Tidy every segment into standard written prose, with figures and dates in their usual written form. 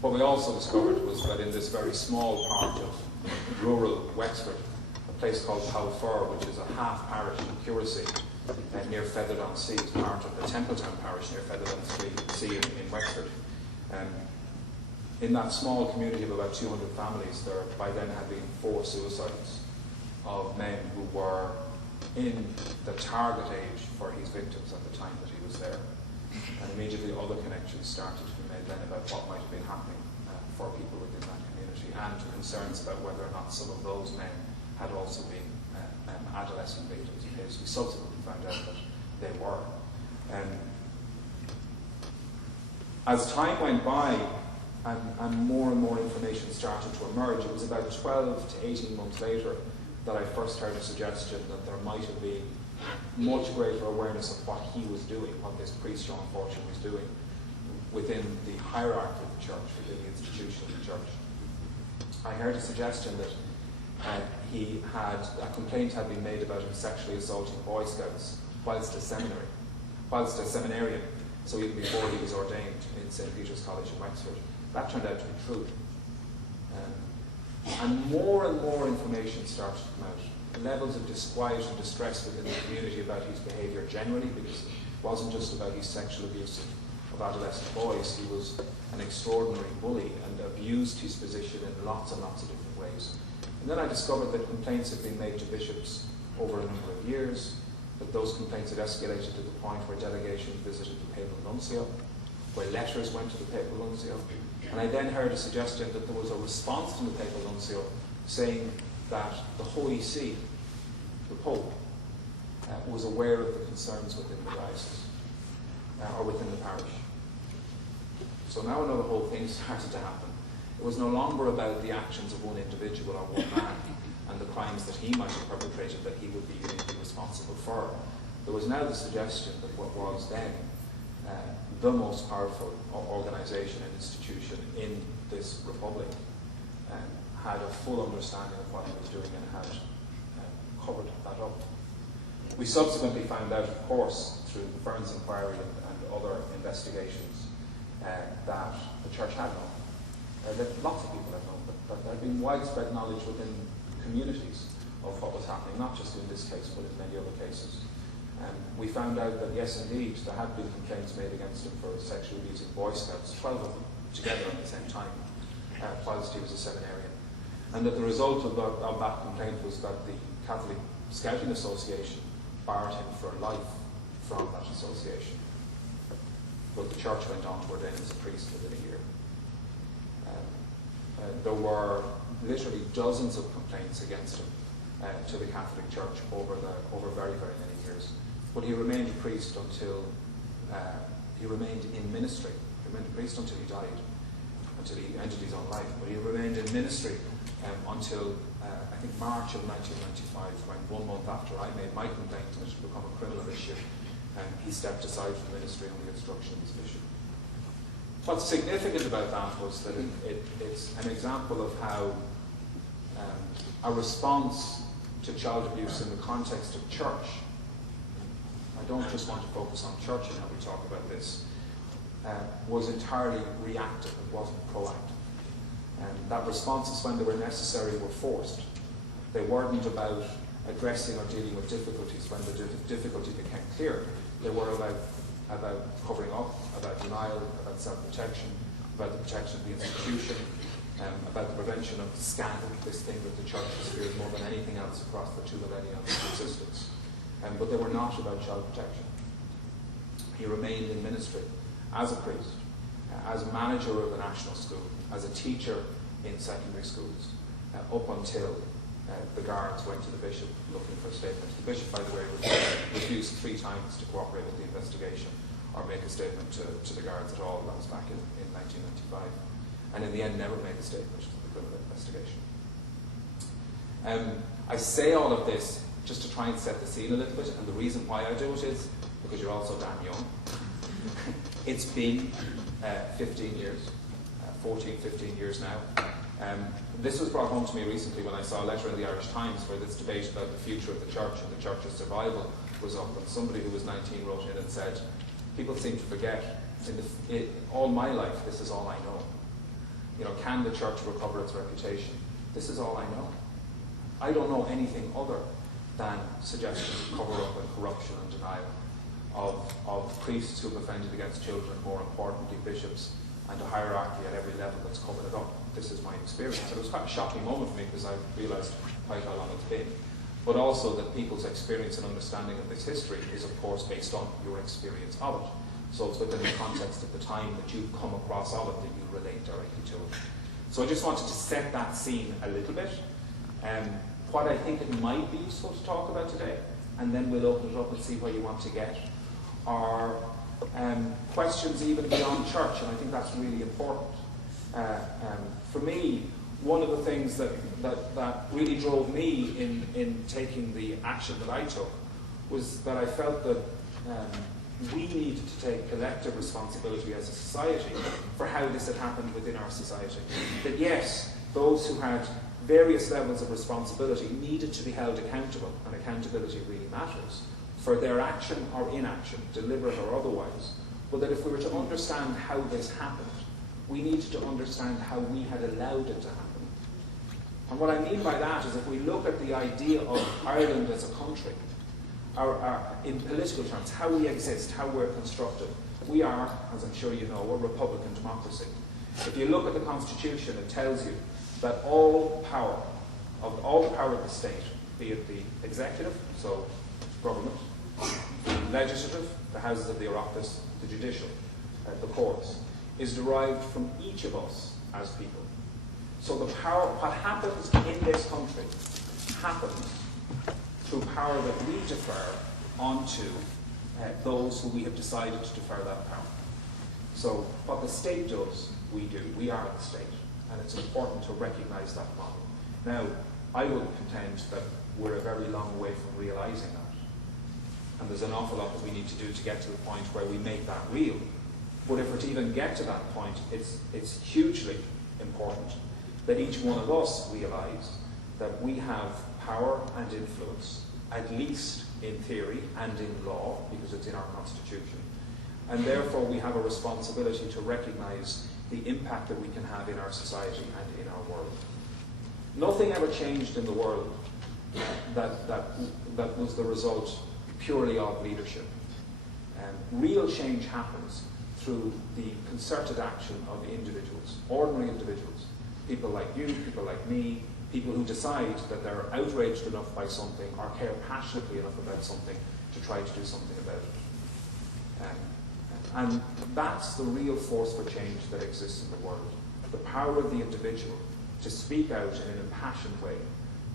What we also discovered was that in this very small part of rural Wexford, a place called Palfur, which is a half parish in Curacy, near Featherdown-Sea, is part of the Templetown parish near Featherdown-Sea in Wexford. In that small community of about 200 families, there by then had been 4 suicides of men who were in the target age for his victims at the time that he was there. And immediately other connections started to be made then about what might have been happening for people within that community, and concerns about whether or not some of those men had also been adolescent victims of his. We subsequently found out that they were. As time went by and more information started to emerge, it was about 12 to 18 months later that I first heard a suggestion that there might have been much greater awareness of what he was doing, what this priest John Fortune was doing within the hierarchy of the church, within the institution of the church. I heard a suggestion that a complaint had been made about him sexually assaulting Boy Scouts whilst a seminarian, so even before he was ordained in St. Peter's College in Wexford. That turned out to be true. And more information started to come out. Levels of disquiet and distress within the community about his behaviour generally, because it wasn't just about his sexual abuse of adolescent boys. He was an extraordinary bully and abused his position in lots and lots of different ways. And then I discovered that complaints had been made to bishops over a number of years, that those complaints had escalated to the point where delegations visited the papal nuncio, where letters went to the papal nuncio. And I then heard a suggestion that there was a response from the papal nuncio saying that the Holy See, the Pope, was aware of the concerns within the diocese, or within the parish. So now another whole thing started to happen. It was no longer about the actions of one individual or one man and the crimes that he might have perpetrated that he would be uniquely responsible for. There was now the suggestion that what was then the most powerful organisation and institution in this republic had a full understanding of what he was doing and had covered that up. We subsequently found out, of course, through the Ferns inquiry and other investigations, that the church had known, that lots of people had known, but there had been widespread knowledge within communities of what was happening, not just in this case, but in many other cases. We found out that, yes, indeed, there had been complaints made against him for sexually abusing Boy Scouts, 12 of them together at the same time, whilst he was a seminarian. And that the result of that complaint was that the Catholic Scouting Association barred him for life from that association. But the church went on to ordain as a priest within a year. There were literally dozens of complaints against him to the Catholic Church over very, very many years. But he remained a priest until he remained in ministry. He remained a priest until he died, until he ended his own life. But he remained in ministry until I think March of 1995, when 1 month after I made my complaint and it had become a criminal issue, he stepped aside from ministry on the instruction of his bishop. What's significant about that was that it's an example of how a response to child abuse in the context of church, I don't just want to focus on church and how we talk about this, was entirely reactive, it wasn't proactive. That responses, when they were necessary, were forced. They weren't about addressing or dealing with difficulties when the difficulty became clear. They were about covering up, about denial, about self-protection, about the protection of the institution, about the prevention of scandal, this thing that the church has feared more than anything else across the 2 millennia of its existence. But they were not about child protection. He remained in ministry as a priest, as manager of a national school, as a teacher in secondary schools, up until the guards went to the bishop looking for a statement. The bishop, by the way, refused 3 times to cooperate with the investigation or make a statement to the guards at all. That was back in 1995. And in the end, never made a statement to the criminal investigation. I say all of this just to try and set the scene a little bit, and the reason why I do it is because you're also damn young. It's been 15 years, 14, 15 years now. This was brought home to me recently when I saw a letter in the Irish Times where this debate about the future of the church and the church's survival was up, and somebody who was 19 wrote in and said, people seem to forget, all my life this is all I know. can the church recover its reputation? This is all I know. I don't know anything other than suggestions of cover-up and corruption and denial of priests who have offended against children, more importantly bishops, and a hierarchy at every level that's covered it up. This is my experience. And it was quite a shocking moment for me because I realised quite how long it's been. But also that people's experience and understanding of this history is, of course, based on your experience of it. So it's within the context of the time that you've come across all of it that you relate directly to it. So I just wanted to set that scene a little bit. What I think it might be useful to talk about today, and then we'll open it up and see where you want to get, are questions even beyond church, and I think that's really important. For me, one of the things that really drove me in taking the action that I took was that I felt that we needed to take collective responsibility as a society for how this had happened within our society. That yes, those who had various levels of responsibility needed to be held accountable, and accountability really matters, for their action or inaction, deliberate or otherwise, but that if we were to understand how this happened, we needed to understand how we had allowed it to happen. And what I mean by that is if we look at the idea of Ireland as a country, in political terms, how we exist, how we're constructed, we are, as I'm sure you know, a republican democracy. If you look at the Constitution, it tells you that all the power of the state, be it the executive, so government, the legislative, the houses of the Oireachtas, the judicial, the courts, is derived from each of us as people. So the power, what happens in this country, happens through power that we defer onto those who we have decided to defer that power. So what the state does, we do. We are the state. And it's important to recognise that model. Now, I would contend that we're a very long way from realising that. And there's an awful lot that we need to do to get to the point where we make that real. But if we're to even get to that point, it's hugely important that each one of us realise that we have power and influence, at least in theory and in law, because it's in our Constitution. And therefore we have a responsibility to recognise the impact that we can have in our society and in our world. Nothing ever changed in the world that was the result purely of leadership. Real change happens through the concerted action of individuals, ordinary individuals, people like you, people like me, people who decide that they're outraged enough by something or care passionately enough about something to try to do something about it. And that's the real force for change that exists in the world. The power of the individual to speak out in an impassioned way,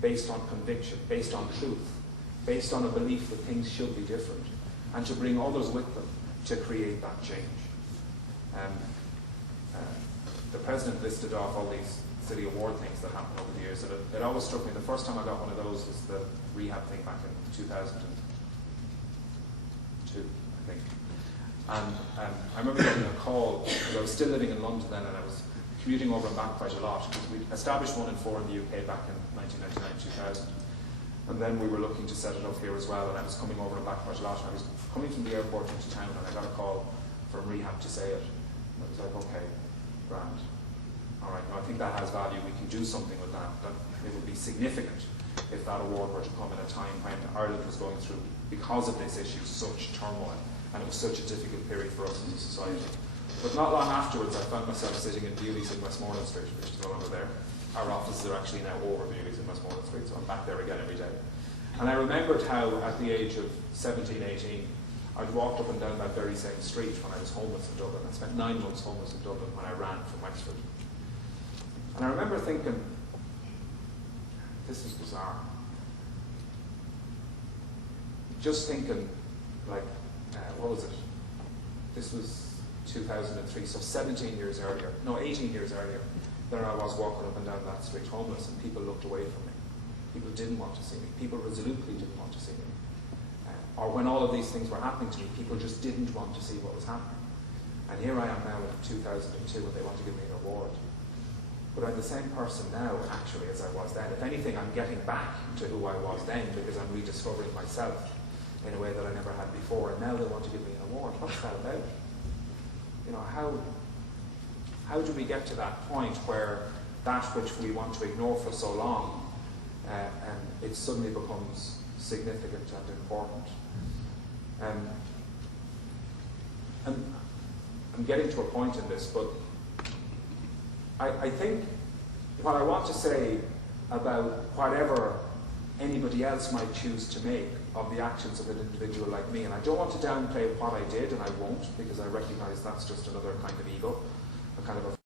based on conviction, based on truth, based on a belief that things should be different, and to bring others with them to create that change. The President listed off all these city award things that happened over the years, and it always struck me, the first time I got one of those was the rehab thing back in 2002, I think. And I remember getting a call, because I was still living in London then, and I was commuting over and back quite a lot, because we established 1 in 4 in the UK back in 1999-2000. And then we were looking to set it up here as well, and I was coming over and back quite a lot, and I was coming from the airport into town, and I got a call from rehab to say it. And I was like, okay, grand. All right, now I think that has value. We can do something with that. That it would be significant if that award were to come at a time when Ireland was going through, because of this issue, such turmoil, and it was such a difficult period for us as a society. But not long afterwards, I found myself sitting in Bewley's in Westmoreland Street, which is no longer there. Our offices are actually now over Bewley's in Westmoreland Street, so I'm back there again every day. And I remembered how, at the age of 17, 18, I'd walked up and down that very same street when I was homeless in Dublin. I spent 9 months homeless in Dublin when I ran from Wexford. And I remember thinking, this is bizarre. Just thinking, like, what was it? This was 2003, so 18 years earlier, there I was walking up and down that street homeless, and people looked away from me. People didn't want to see me. People resolutely didn't want to see me. Or when all of these things were happening to me, people just didn't want to see what was happening. And here I am now in 2002, and they want to give me an award. But I'm the same person now, actually, as I was then. If anything, I'm getting back to who I was then, because I'm rediscovering myself in a way that I never had before. And now they want to give me an award. What's that about? You know, how do we get to that point where that which we want to ignore for so long, it suddenly becomes significant and important? And I'm getting to a point in this, but I think what I want to say about whatever anybody else might choose to make of the actions of an individual like me, and I don't want to downplay what I did, and I won't, because I recognize that's just another kind of ego, a kind of a